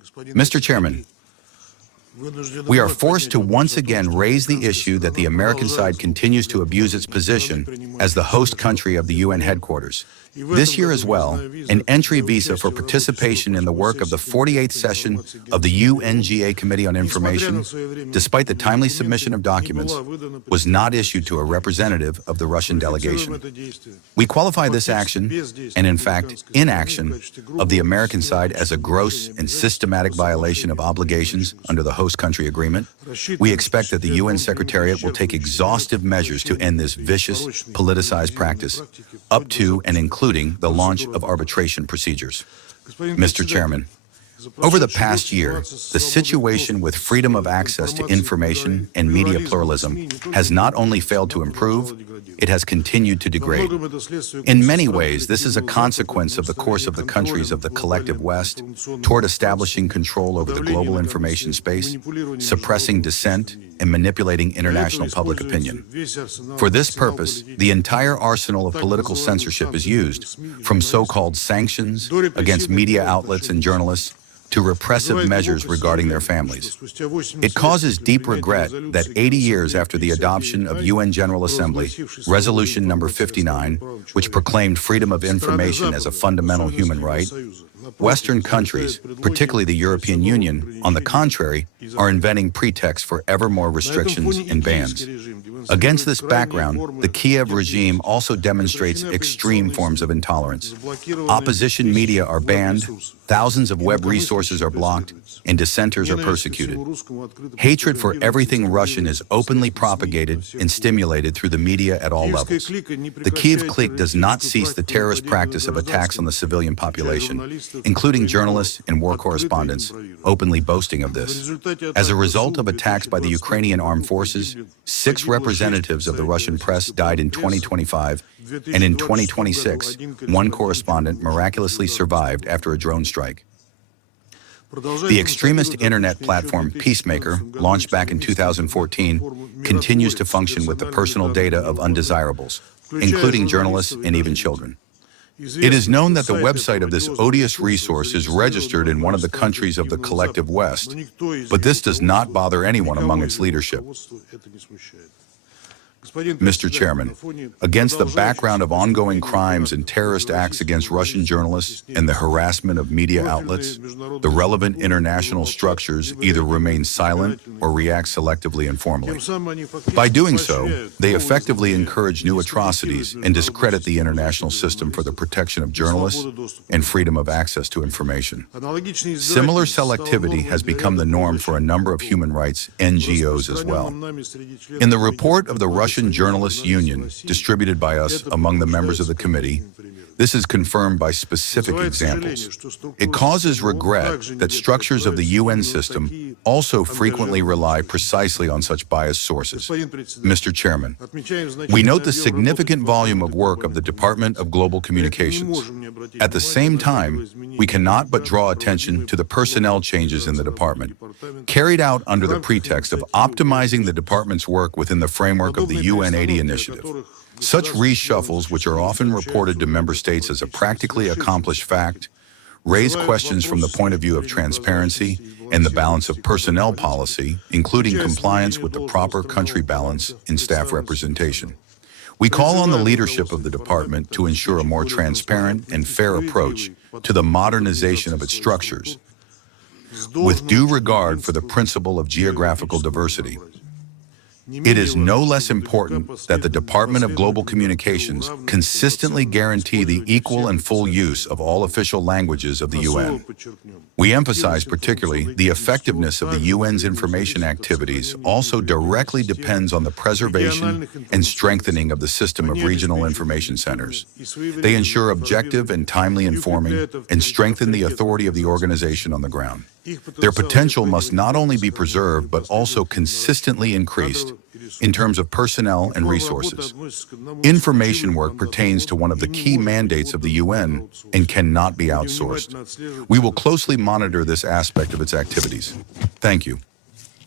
Mr. Chairman, we are forced to once again raise the issue that the American side continues to abuse its position as the host country of the UN headquarters. This year as well, an entry visa for participation in the work of the 48th session of the UNGA Committee on Information, despite the timely submission of documents, was not issued to a representative of the Russian delegation. We qualify this action, and in fact, inaction, of the American side as a gross and systematic violation of obligations under the host country agreement. We expect that the UN Secretariat will take exhaustive measures to end this vicious, politicized practice, up to and including the launch of arbitration procedures. Mr. Chairman, over the past year, the situation with freedom of access to information and media pluralism has not only failed to improve, it has continued to degrade. In many ways, this is a consequence of the course of the countries of the collective West toward establishing control over the global information space, suppressing dissent, and manipulating international public opinion. For this purpose, the entire arsenal of political censorship is used, from so-called sanctions against media outlets and journalists to repressive measures regarding their families. It causes deep regret that 80 years after the adoption of UN General Assembly, Resolution number 59, which proclaimed freedom of information as a fundamental human right, Western countries, particularly the European Union, on the contrary, are inventing pretexts for ever more restrictions and bans. Against this background, the Kiev regime also demonstrates extreme forms of intolerance. Opposition media are banned, thousands of web resources are blocked, and dissenters are persecuted. Hatred for everything Russian is openly propagated and stimulated through the media at all levels. The Kiev clique does not cease the terrorist practice of attacks on the civilian population, including journalists and war correspondents, openly boasting of this. As a result of attacks by the Ukrainian armed forces, 6 representatives of the Russian press died in 2025, and in 2026, 1 correspondent miraculously survived after a drone strike. The extremist internet platform Peacemaker, launched back in 2014, continues to function with the personal data of undesirables, including journalists and even children. It is known that the website of this odious resource is registered in one of the countries of the collective West, but this does not bother anyone among its leadership. Mr. Chairman, against the background of ongoing crimes and terrorist acts against Russian journalists and the harassment of media outlets, the relevant international structures either remain silent or react selectively and formally. By doing so, they effectively encourage new atrocities and discredit the international system for the protection of journalists and freedom of access to information. Similar selectivity has become the norm for a number of human rights NGOs as well. In the report of the Russian Journalists Union, distributed by us among the members of the committee, this is confirmed by specific examples. It causes regret that structures of the UN system also frequently rely precisely on such biased sources. Mr. Chairman, we note the significant volume of work of the Department of Global Communications. At the same time, we cannot but draw attention to the personnel changes in the department, carried out under the pretext of optimizing the department's work within the framework of the UN 80 initiative. Such reshuffles, which are often reported to member states as a practically accomplished fact, raise questions from the point of view of transparency and the balance of personnel policy, including compliance with the proper country balance in staff representation. We call on the leadership of the department to ensure a more transparent and fair approach to the modernization of its structures, with due regard for the principle of geographical diversity. It is no less important that the Department of Global Communications consistently guarantee the equal and full use of all official languages of the UN. We emphasize particularly the effectiveness of the UN's information activities also directly depends on the preservation and strengthening of the system of regional information centers. They ensure objective and timely informing and strengthen the authority of the organization on the ground. Their potential must not only be preserved, but also consistently increased in terms of personnel and resources. Information work pertains to one of the key mandates of the UN and cannot be outsourced. We will closely monitor this aspect of its activities. Thank you.